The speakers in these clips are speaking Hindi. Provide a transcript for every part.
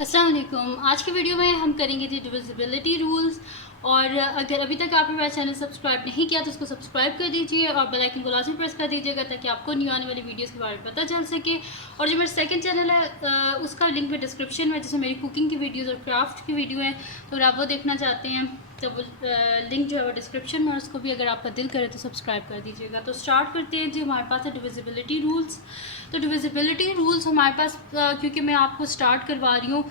अस्सलाम वालेकुम। आज की वीडियो में हम करेंगे जी डिविजिबिलिटी रूल्स। और अगर अभी तक आपने मेरा चैनल सब्सक्राइब नहीं किया तो उसको सब्सक्राइब कर दीजिए और बेल आइकन को लाजमी प्रेस कर दीजिएगा ताकि आपको न्यू आने वाली वीडियोस के बारे में पता चल सके। और जो मेरा सेकंड चैनल है उसका लिंक भी डिस्क्रिप्शन में, जैसे मेरी कुकिंग की वीडियोस और क्राफ्ट की वीडियो है, तो अगर आप वो देखना चाहते हैं तो वो लिंक जो है वो डिस्क्रिप्शन में, और उसको भी अगर आपका दिल करे तो सब्सक्राइब कर दीजिएगा। तो स्टार्ट करते हैं जी। हमारे पास है डिविजिबिलिटी रूल्स। तो डिविजिबिलिटी रूल्स हमारे पास क्योंकि मैं आपको स्टार्ट करवा रही हूँ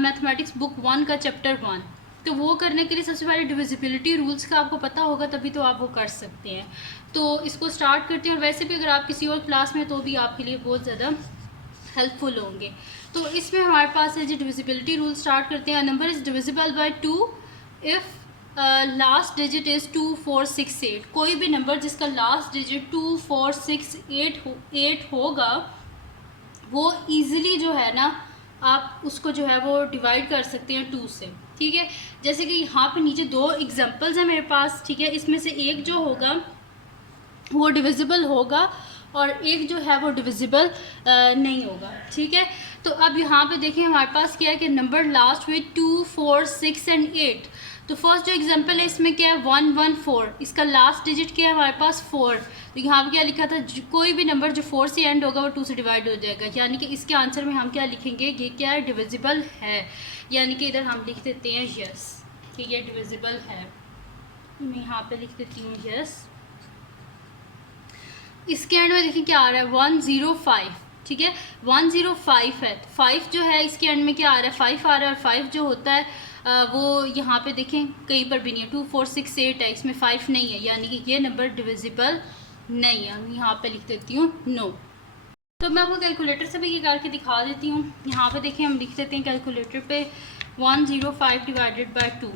मैथमेटिक्स बुक 1 का चैप्टर 1, तो वो करने के लिए सबसे पहले डिविजिबिलिटी रूल्स का आपको पता होगा, तभी तो आप वो कर सकते हैं। तो इसको स्टार्ट करते हैं। और वैसे भी अगर आप किसी और क्लास में तो भी आपके लिए बहुत ज़्यादा हेल्पफुल होंगे। तो इसमें हमारे पास है जी डिविजिबिलिटी रूल। स्टार्ट करते हैं। Number is divisible bye 2 if last digit is 2 4 6 8। कोई भी नंबर जिसका लास्ट डिजिट 2 4 6 8 होगा वो ईज़िली जो है ना आप उसको जो है वो डिवाइड कर सकते हैं 2 से। ठीक है, जैसे कि यहाँ पे नीचे दो एग्जांपल्स हैं मेरे पास। ठीक है, इसमें से एक जो होगा वो डिविजिबल होगा और एक जो है वो डिविजिबल नहीं होगा। ठीक है, तो अब यहाँ पे देखिए हमारे पास क्या है कि नंबर लास्ट विद 2 4 6 एंड 8। तो फर्स्ट जो एग्जांपल है इसमें क्या है 1 1 4, इसका लास्ट डिजिट क्या है हमारे पास 4। तो यहाँ पे क्या लिखा था, कोई भी नंबर जो 4 से एंड होगा वो 2 से डिवाइड हो जाएगा, यानी कि इसके आंसर में हम क्या लिखेंगे, ये क्या है, डिविजिबल है। यानी कि इधर हम लिख देते हैं यस कि ये डिविजिबल है। मैं यहाँ पे लिख देती हूँ यस। इसके एंड में देखिए क्या आ रहा है 105। ठीक है, 105 है, 5 जो है इसके एंड में क्या आ रहा है 5 आ रहा है। और 5 जो होता है वो यहाँ पे देखें कहीं पर भी नहीं है, 2 4 6 8 है, इसमें 5 नहीं है, यानी कि ये नंबर डिविजिबल नहीं है। हम यहाँ पे लिख देती हूँ नो। तो मैं आपको कैलकुलेटर से भी ये करके दिखा देती हूँ। यहाँ पे देखिए हम लिख देते हैं कैलकुलेटर पे 105 डिवाइडेड बाय 2।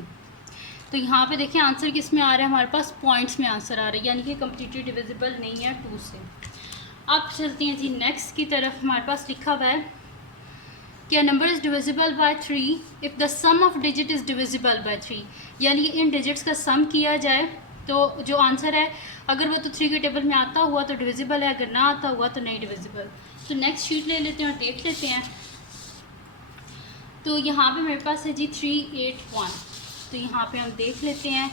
तो यहाँ पे देखिए आंसर किस में आ रहा है, हमारे पास पॉइंट्स में आंसर आ रहा है, यानी कि कम्प्लीटली डिविजिबल नहीं है 2 से। अब चलते हैं जी नेक्स्ट की तरफ। हमारे पास लिखा हुआ है कि number is divisible by 3 if the sum of digit is divisible by 3। यानी कि इन डिजिट्स का सम किया जाए तो जो आंसर है अगर वो तो 3 के टेबल में आता हुआ तो डिविजिबल है, अगर ना आता हुआ तो नहीं डिविजिबल। तो नेक्स्ट शीट ले लेते हैं और देख लेते हैं। तो यहाँ पे मेरे पास है जी 381। तो यहाँ पे हम देख लेते हैं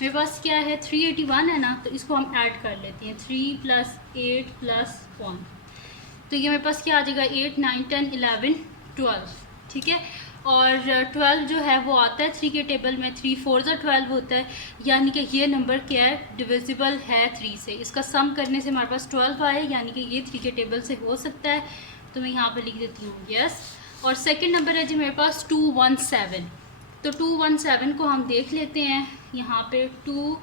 मेरे पास क्या है 381 है ना, तो इसको हम ऐड कर लेते हैं 3 + 8 + 1। तो ये मेरे पास क्या आ जाएगा 8 9 10 11 12। ठीक है, और 12 जो है वो आता है 3 के टेबल में, 3 4 12 होता है, यानी कि ये नंबर क्या है डिविजिबल है 3 से। इसका सम करने से हमारे पास 12 आए, यानी कि ये 3 के टेबल से हो सकता है। तो मैं यहाँ पे लिख देती हूँ यस। और सेकंड नंबर है जी मेरे पास 217। तो 217 को हम देख लेते हैं यहाँ पे 2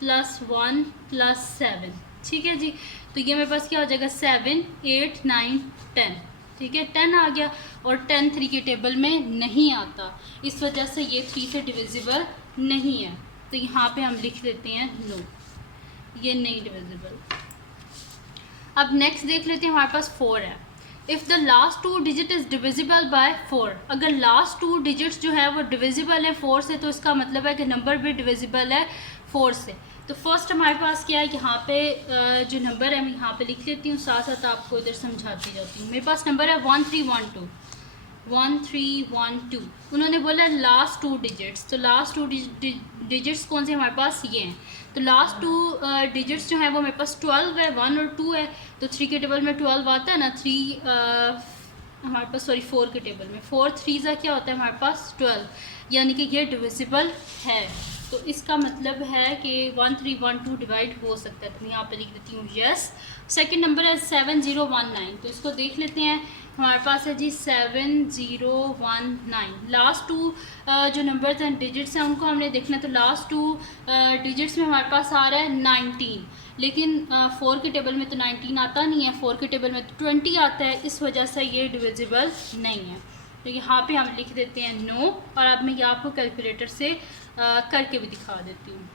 + 1 + 7। ठीक है जी, तो ये मेरे पास क्या हो जाएगा 7 8 9 10। ठीक है, 10 आ गया और 10 3 के टेबल में नहीं आता, इस वजह से ये 3 से डिविजिबल नहीं है। तो यहाँ पे हम लिख देते हैं नो, ये नहीं डिविजिबल। अब नेक्स्ट देख लेते हैं, हमारे पास 4 है। If the last 2 digit is divisible bye 4। अगर लास्ट 2 डिजिट्स जो है वो डिविजिबल है 4 से, तो इसका मतलब है कि नंबर भी डिविजिबल है 4 से। तो फर्स्ट हमारे पास क्या है, यहाँ पे जो नंबर है मैं यहाँ पे लिख लेती हूँ, साथ साथ आपको इधर समझाती जाती हूँ। मेरे पास नंबर है 1312 1312। उन्होंने बोला लास्ट 2 डिजिट्स, तो लास्ट 2 डिजिट्स कौन से हमारे पास ये हैं। तो लास्ट 2 डिजिट्स जो है वो मेरे पास 12 है, 1 और 2 है। तो 3 के टेबल में 12 आता है ना, 3 हमारे पास सॉरी 4 के टेबल में 4 3 का क्या होता है हमारे पास 12, यानी कि ये डिविजिबल है। तो इसका मतलब है कि 1312 डिवाइड हो सकता है। तो मैं यहाँ पे लिख देती हूँ यस। सेकंड नंबर है 7019। तो इसको देख लेते हैं, हमारे पास है जी 7019। लास्ट 2 जो नंबर्स हैं डिजिट्स हैं उनको हमने देखना है। तो लास्ट 2 डिजिट्स में हमारे पास आ रहा है 19, लेकिन 4 के टेबल में तो 19 आता नहीं है, 4 के टेबल में तो 20 आता है, इस वजह से ये डिविजिबल नहीं है। तो यहाँ पे हम लिख देते हैं नो। और अब मैं ये आपको कैलकुलेटर से करके भी दिखा देती हूँ।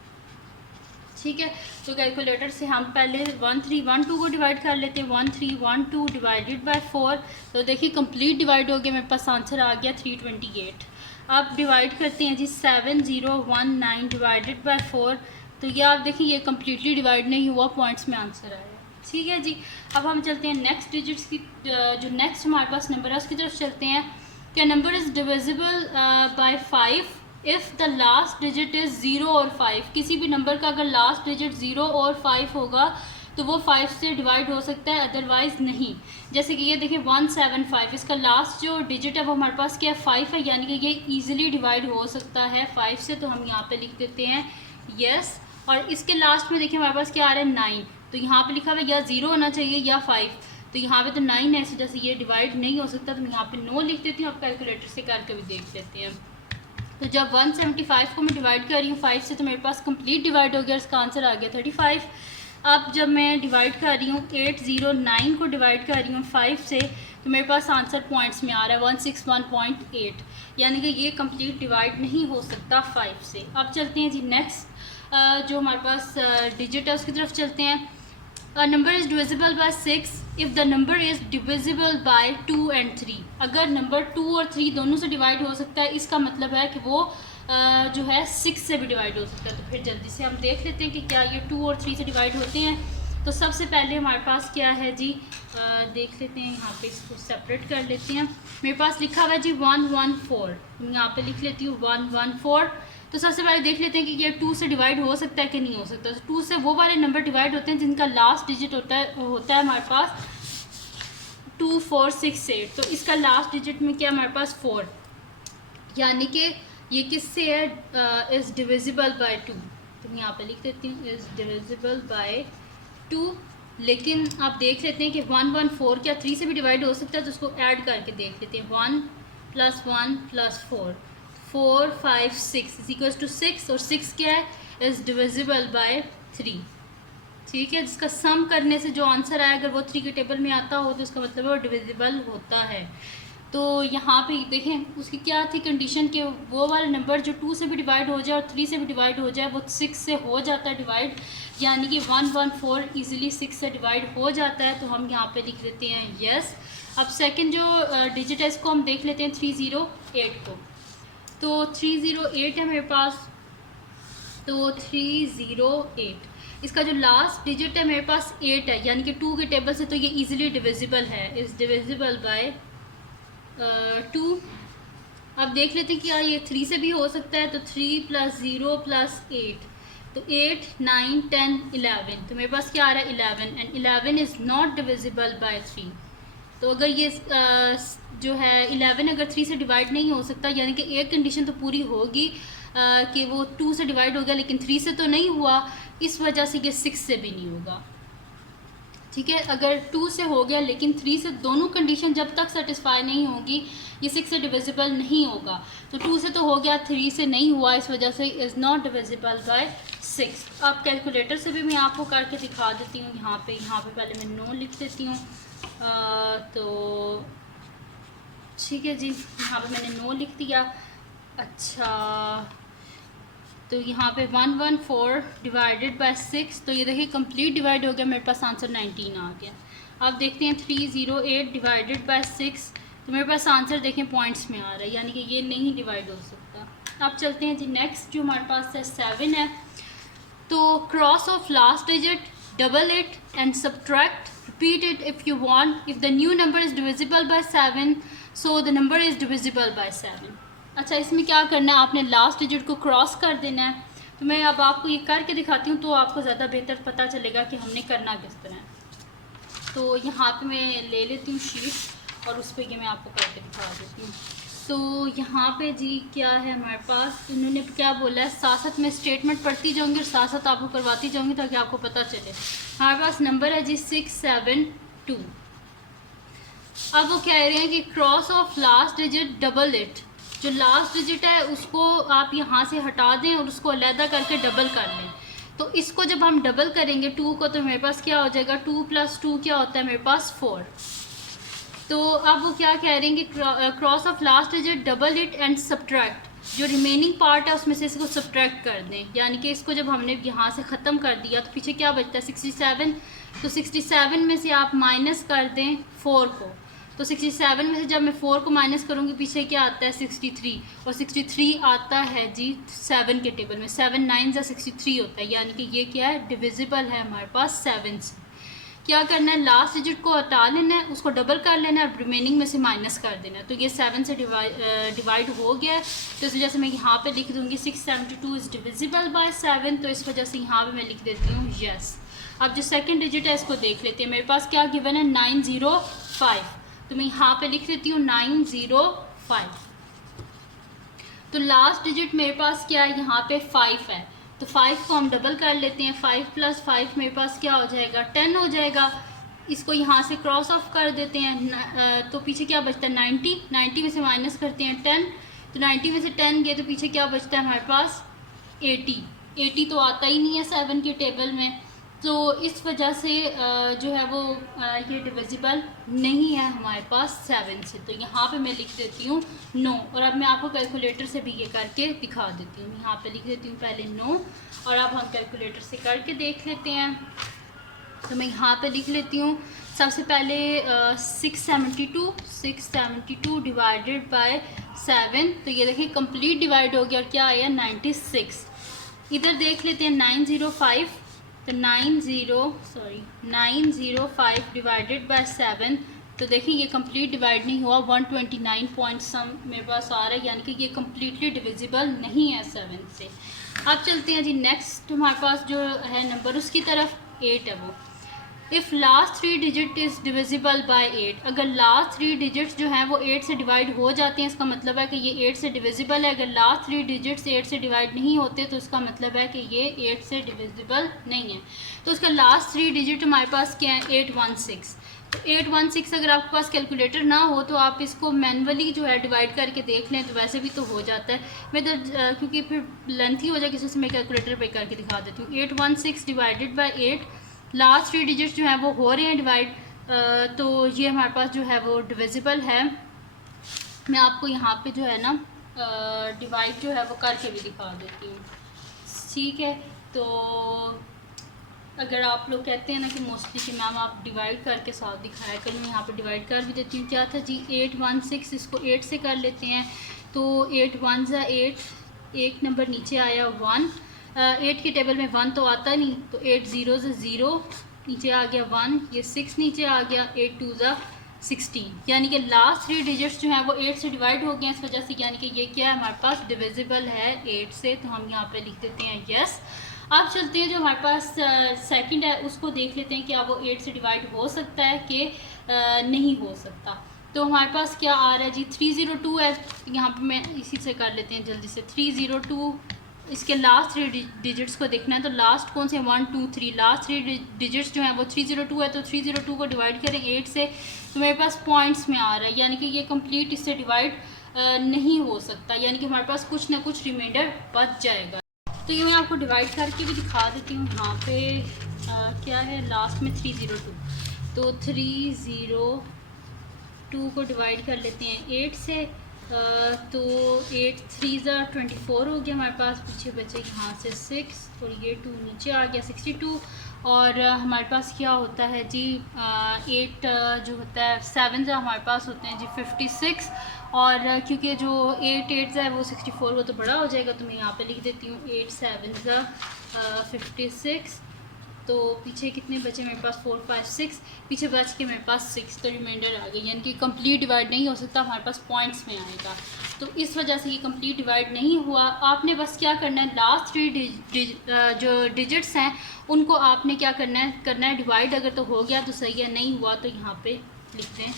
ठीक है, तो कैलकुलेटर से हम पहले 1312 को डिवाइड कर लेते हैं। 1312 डिवाइडेड बाय 4। तो देखिए कंप्लीट डिवाइड हो गया, मेरे पास आंसर आ गया 328। अब डिवाइड करते हैं जी 7019 डिवाइडेड बाय 4। तो ये आप देखिए ये कम्प्लीटली डिवाइड नहीं हुआ, पॉइंट्स में आंसर आया। ठीक है जी, अब हम चलते हैं नेक्स्ट डिजिट्स की, जो नेक्स्ट हमारे पास नंबर है उसकी तरफ चलते हैं। क्या number is divisible bye 5 if the last digit is 0 और 5। किसी भी नंबर का अगर लास्ट डिजिट 0 और 5 होगा तो वो 5 से डिवाइड हो सकता है, अदरवाइज़ नहीं। जैसे कि ये देखिए 175, इसका लास्ट जो डिजिट है वो हमारे पास क्या है 5 है, यानी कि ये ईजिली डिवाइड हो सकता है 5 से, तो हम यहाँ पे लिख देते हैं यस। और इसके लास्ट में देखिए हमारे पास क्या आ रहा है 9, तो यहाँ पे लिखा हुआ है या 0 होना चाहिए या 5, तो यहाँ पे तो 9 है, इस वजह से ये डिवाइड नहीं हो सकता, तो मैं यहाँ पे नो लिख देती हूँ। आप कैलकुलेटर से करके भी देख लेते हैं। तो जब 175 को मैं डिवाइड कर रही हूँ 5 से तो मेरे पास कंप्लीट डिवाइड हो गया, इसका आंसर आ गया 35। अब जब मैं डिवाइड कर रही हूँ 809 को डिवाइड कर रही हूँ 5 से, तो मेरे पास आंसर पॉइंट्स में आ रहा है 161.8, यानी कि ये कंप्लीट डिवाइड नहीं हो सकता 5 से। अब चलते हैं जी नेक्स्ट जो हमारे पास डिजिट है उसकी तरफ चलते हैं। Number is divisible bye 6 if the number is divisible bye 2 and 3। अगर नंबर 2 और 3 दोनों से डिवाइड हो सकता है, इसका मतलब है कि वो जो है 6 से भी डिवाइड हो सकता है। तो फिर जल्दी से हम देख लेते हैं कि क्या ये 2 और 3 से डिवाइड होते हैं। तो सबसे पहले हमारे पास क्या है जी, देख लेते हैं, यहाँ पे इसको सेपरेट कर लेते हैं। मेरे पास लिखा हुआ है जी 114, मैं यहाँ पे लिख लेती हूँ 114। तो सबसे पहले देख लेते हैं कि ये 2 से डिवाइड हो सकता है कि नहीं हो सकता। तो 2 से वो वाले नंबर डिवाइड होते हैं जिनका लास्ट डिजिट होता है हमारे पास 2468। तो इसका लास्ट डिजिट में क्या हमारे पास 4, यानी कि ये किससे है, इज़ डिविजिबल बाय 2। तो मैं यहाँ पे लिख देती हूँ इज़ डिविजिबल बाय 2। लेकिन आप देख लेते हैं कि 114 क्या 3 से भी डिवाइड हो सकता है, तो उसको ऐड करके देख लेते हैं। 1 + 1 + 4, 4 5 6 इक्वल्स टू 6, और 6 क्या है, इज़ डिविजिबल बाय 3। ठीक है, जिसका सम करने से जो आंसर आया अगर वो 3 के टेबल में आता हो तो उसका मतलब वो डिविजिबल होता है। तो यहाँ पे देखें उसकी क्या थी कंडीशन कि वो वाला नंबर जो 2 से भी डिवाइड हो जाए और 3 से भी डिवाइड हो जाए वो 6 से हो जाता है डिवाइड, यानी कि 114 ईजिली 6 से डिवाइड हो जाता है। तो हम यहाँ पे लिख देते हैं यस। अब सेकंड जो डिजिट है इसको हम देख लेते हैं 308 को। तो 308 है मेरे पास, तो 308 इसका जो लास्ट डिजिट है मेरे पास 8 है, यानी कि 2 के टेबल से, तो ये इजीली डिविजिबल है, इज़ डिविजिबल बाय 2। अब देख लेते हैं कि ये 3 से भी हो सकता है, तो 3 + 0 + 8, तो 8 9 10 11, तो मेरे पास क्या आ रहा है 11, and 11 is not divisible by 3। तो अगर ये जो है 11 अगर 3 से डिवाइड नहीं हो सकता, यानी कि एक कंडीशन तो पूरी होगी कि वो 2 से डिवाइड हो गया लेकिन 3 से तो नहीं हुआ, इस वजह से ये 6 से भी नहीं होगा। ठीक है, अगर 2 से हो गया लेकिन 3 से, दोनों कंडीशन जब तक सेटिस्फाई नहीं होगी ये 6 से डिविजिबल नहीं होगा। तो 2 से तो हो गया, 3 से नहीं हुआ, इस वजह से इज़ नॉट डिविजिबल बाय 6। अब कैलकुलेटर से भी मैं आपको करके दिखा देती हूँ। यहाँ पे पहले मैं 9 लिख देती हूँ। तो ठीक है जी, यहाँ पे मैंने 9 लिख दिया। अच्छा, तो यहाँ पे 114 डिवाइडेड बाय 6, तो ये देखिए कंप्लीट डिवाइड हो गया, मेरे पास आंसर 19 आ गया। अब देखते हैं 308 डिवाइडेड बाय 6, तो मेरे पास आंसर देखें पॉइंट्स में आ रहा है, यानी कि ये नहीं डिवाइड हो सकता। अब चलते हैं जी नेक्स्ट जो हमारे पास है 7 है। तो cross of last digit, double it and subtract, repeat it if you want. If the new number is divisible bye 7 so the number is divisible bye 7। अच्छा, इसमें क्या करना है, आपने लास्ट डिजिट को क्रॉस कर देना है। तो मैं अब आपको ये करके दिखाती हूँ तो आपको ज़्यादा बेहतर पता चलेगा कि हमने करना किस तरह है। तो यहाँ पे मैं ले लेती हूँ शीट और उस पर ये मैं आपको करके दिखा देती हूँ। तो यहाँ पे जी क्या है हमारे पास, इन्होंने क्या बोला है, साथ साथ मैं स्टेटमेंट पढ़ती जाऊँगी और साथ साथ आपको करवाती जाऊँगी ताकि आपको पता चले। हमारे पास नंबर है जी 672। अब वो कह रहे हैं कि cross of last digit double it, जो लास्ट डिजिट है उसको आप यहाँ से हटा दें और उसको अलहदा करके डबल कर लें। तो इसको जब हम डबल करेंगे 2 को, तो मेरे पास क्या हो जाएगा, 2 + 2 क्या होता है मेरे पास 4। तो अब वो क्या कह रहे हैं कि cross of last digit double it and subtract, जो रिमेनिंग पार्ट है उसमें से इसको सब्ट्रैक्ट कर दें, यानी कि इसको जब हमने यहाँ से ख़त्म कर दिया तो पीछे क्या बचता है 67। तो 67 में से आप माइनस कर दें 4 को, तो 67 में से जब मैं 4 को माइनस करूँगी पीछे क्या आता है 63, और 63 आता है जी 7 के टेबल में, 7 9 × 63 होता है, यानी कि ये क्या है डिविजिबल है हमारे पास 7 से। क्या करना है, लास्ट डिजिट को हटा लेना है, उसको डबल कर लेना है और रिमेनिंग में से माइनस कर देना है। तो ये 7 से डिवाइड हो गया है, तो इस वजह से मैं यहाँ पे लिख दूँगी 672 इज़ डिविजिबल बाय 7। तो इस वजह से यहाँ पे मैं लिख देती हूँ यस। अब जो सेकंड डिजिट है इसको देख लेते हैं। मेरे पास क्या गिवन है 905, तो मैं यहाँ पे लिख देती हूँ 905। तो लास्ट डिजिट मेरे पास क्या है, यहाँ पे 5 है, तो 5 को हम डबल कर लेते हैं। 5 + 5 मेरे पास क्या हो जाएगा 10 हो जाएगा। इसको यहाँ से क्रॉस ऑफ कर देते हैं, तो पीछे क्या बचता है 90 में से माइनस करते हैं 10, तो 90 में से 10 गए तो पीछे क्या बचता है हमारे पास 80 तो आता ही नहीं है 7 के टेबल में। तो इस वजह से जो है वो ये डिविजिबल नहीं है हमारे पास 7 से। तो यहाँ पे मैं लिख देती हूँ 9, और अब मैं आपको कैलकुलेटर से भी ये करके दिखा देती हूँ। यहाँ पे लिख देती हूँ पहले 9, और अब हम कैलकुलेटर से करके देख लेते हैं। तो मैं यहाँ पे लिख लेती हूँ सबसे पहले 672 डिवाइडेड बाय 7, तो ये देखिए कंप्लीट डिवाइड हो गया और क्या आया 96। इधर देख लेते हैं 905, तो 905 डिवाइडेड बाय 7, तो देखिए ये कंप्लीट डिवाइड नहीं हुआ, 129 पॉइंट सम मेरे पास आ रहा है, यानी कि ये कम्प्लीटली डिविजिबल नहीं है 7 से। अब चलते हैं जी नेक्स्ट हमारे पास जो है नंबर उसकी तरफ, 8 है वो। If last 3 digit is divisible bye 8, अगर लास्ट 3 डिजिट्स जो हैं वो 8 से डिवाइड हो जाते हैं, इसका मतलब है कि ये 8 से डिविजिबल है। अगर लास्ट 3 डिजिट्स 8 से डिवाइड नहीं होते तो इसका मतलब है कि ये 8 से डिविजिबल नहीं है। तो उसका लास्ट 3 डिजिट हमारे पास क्या है 816। तो 816 अगर आपके पास कैलकुलेटर ना हो तो आप इसको मैनुअली जो है डिवाइड करके देख लें, तो वैसे भी तो हो जाता है। मैं तो क्योंकि फिर लेंथी हो जाएगी, इससे मैं कैलकुलेटर पे करके दिखा देती हूँ। 816 डिवाइडेड बाई 8, लास्ट 3 डिजिट्स जो हैं वो हो रहे हैं डिवाइड, तो ये हमारे पास जो है वो डिविजिबल है। मैं आपको यहाँ पे जो है ना डिवाइड जो है वो करके भी दिखा देती हूँ, ठीक है। तो अगर आप लोग कहते हैं ना कि मोस्टली कि मैम आप डिवाइड करके साथ दिखाया करें, मैं यहाँ पे डिवाइड कर भी देती हूँ। क्या था जी 816, इसको 8 से कर लेते हैं, तो 8 1 ज़ा 8, एक नंबर नीचे आया 1, 8 के टेबल में 1 तो आता नहीं, तो 8 0 ज़ा 0 नीचे आ गया 1, ये 6 नीचे आ गया, 8 2 ज़ा 16, यानी कि लास्ट 3 डिजिट्स जो हैं वो 8 से डिवाइड हो गए हैं इस वजह से, यानी कि ये क्या है हमारे पास डिविजिबल है 8 से। तो हम यहाँ पे लिख देते हैं यस। अब चलते हैं जो हमारे पास सेकंड है उसको देख लेते हैं कि अब वो 8 से डिवाइड हो सकता है कि नहीं हो सकता। तो हमारे पास क्या आ रहा है जी 302 है, यहाँ पे मैं इसी से कर लेते हैं जल्दी से 302। इसके लास्ट 3 डिजिट्स को देखना है, तो लास्ट कौन से 1 2 3, लास्ट 3 डिजिट्स जो हैं वो 302 है, तो 302 को डिवाइड करें 8 से, तो मेरे पास पॉइंट्स में आ रहा है, यानी कि ये कंप्लीट इससे डिवाइड नहीं हो सकता, यानी कि हमारे पास कुछ ना कुछ रिमाइंडर बच जाएगा। तो ये मैं आपको डिवाइड करके भी दिखा देती हूँ। यहाँ पे क्या है लास्ट में 302, तो 302 को डिवाइड कर लेते हैं 8 से, तो 8 3 ज़ा 24 हो गया हमारे पास, पीछे बचे यहाँ से 6 और ये 2 नीचे आ गया 62, और हमारे पास क्या होता है जी 8 जो होता है 7 जो हमारे पास होते हैं जी 56, और क्योंकि जो 8 8 है वो 64 वो तो बड़ा हो जाएगा, तो मैं यहाँ पे लिख देती हूँ 8 7 ज़ा 56, तो पीछे कितने बचे मेरे पास 4 5 6, पीछे बच के मेरे पास 6, तो रिमाइंडर आ गई, यानी कि कंप्लीट डिवाइड नहीं हो सकता, हमारे पास पॉइंट्स में आएगा, तो इस वजह से ये कंप्लीट डिवाइड नहीं हुआ। आपने बस क्या करना है लास्ट 3 जो डिजिट्स हैं उनको आपने क्या करना है डिवाइड, अगर तो हो गया तो सही है, नहीं हुआ तो यहाँ पे लिखते हैं।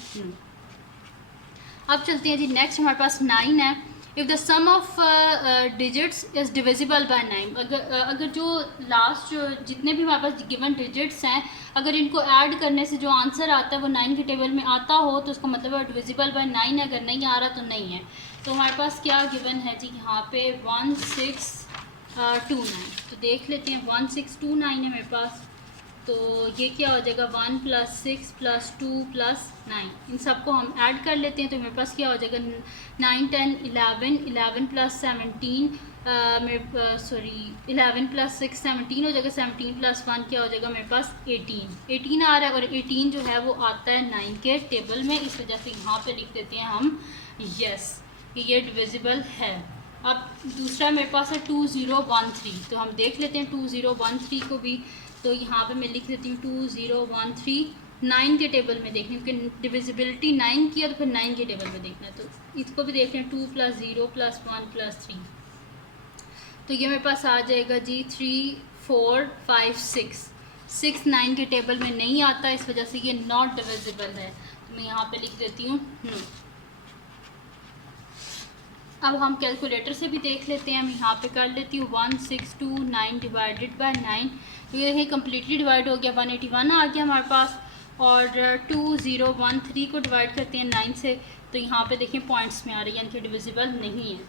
अब चलते हैं जी नेक्स्ट हमारे पास 9 है। If the sum of digits is divisible by 9, अगर जो लास्ट जो जितने भी हमारे पास गिवन डिजिट्स हैं अगर इनको ऐड करने से जो आंसर आता है वो 9 के टेबल में आता हो तो उसका मतलब है डिविजिबल बाय 9 है, अगर नहीं आ रहा तो नहीं है। तो हमारे पास क्या गिवन है जी यहाँ पे 1629, तो देख लेते हैं 1629 है मेरे पास, तो ये क्या हो जाएगा 1 + 6 + 2 + 9, इन सबको हम ऐड कर लेते हैं, तो मेरे पास क्या हो जाएगा 9 10 11 11 + 17 11 + 6 17 हो जाएगा, 17 + 1 क्या हो जाएगा मेरे पास 18 आ रहा है, और 18 जो है वो आता है 9 के टेबल में, इस वजह से यहाँ पे लिख देते हैं हम यस कि ये डिविजिबल है। अब दूसरा मेरे पास है 2013, तो हम देख लेते हैं 2013 को भी, तो यहाँ पे मैं लिख देती हूँ 2013 के टेबल में देखनी, क्योंकि डिविजिबिलिटी 9 की है तो फिर 9 के टेबल में देखना है। तो इसको भी देख रहे हैं 2 + 0 + 1 + 3, तो ये मेरे पास आ जाएगा जी 3 4 5 6 9 के टेबल में नहीं आता, इस वजह से ये नॉट डिविजिबल है। तो मैं यहाँ पे लिख देती हूँ नो। अब हम कैलकुलेटर से भी देख लेते हैं। मैं यहाँ पे कर लेती हूँ 1629 डिवाइडेड बाय 9, तो ये देखिए कम्प्लीटली डिवाइड हो गया, 181 आ गया हमारे पास। और 2013 को डिवाइड करते हैं 9 से, तो यहाँ पे देखिए पॉइंट्स में आ रही है, यानी कि डिविजिबल नहीं है।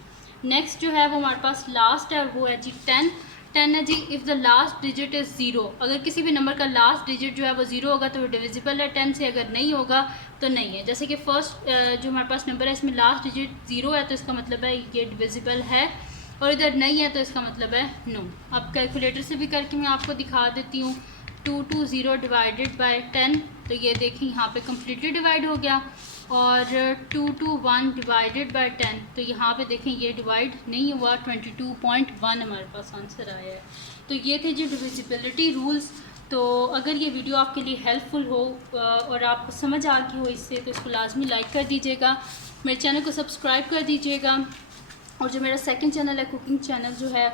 नेक्स्ट जो है वो हमारे पास लास्ट है, वो है जी 10 है जी। If the last digit is 0, अगर किसी भी नंबर का लास्ट डिजिट जो है वो 0 होगा तो वो डिविजिबल है 10 से, अगर नहीं होगा तो नहीं है। जैसे कि फर्स्ट जो हमारे पास नंबर है इसमें लास्ट डिजिट 0 है, तो इसका मतलब है ये डिविजिबल है, और इधर नहीं है तो इसका मतलब है नो। अब कैलकुलेटर से भी करके मैं आपको दिखा देती हूँ। 220 डिवाइडेड बाय 10, तो ये देखें यहाँ पे कम्प्लीटली डिवाइड हो गया। और 221 डिवाइडेड बाय 10, तो यहाँ पे देखें ये डिवाइड नहीं हुआ, 22.1 हमारे पास आंसर आया है। तो ये थे जो डिविजिबिलिटी रूल्स। तो अगर ये वीडियो आपके लिए हेल्पफुल हो और आपको समझ आ गई हो इससे, तो इसको लाजमी लाइक कर दीजिएगा, मेरे चैनल को सब्सक्राइब कर दीजिएगा, और जो मेरा सेकंड चैनल है कुकिंग चैनल जो है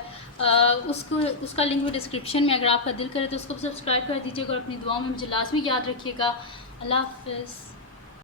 उसका लिंक भी डिस्क्रिप्शन में, अगर आपका दिल करे तो उसको सब्सक्राइब कर दीजिएगा, और अपनी दुआओं में मुझे लाजमी याद रखिएगा। अल्लाह हाफ़िज़।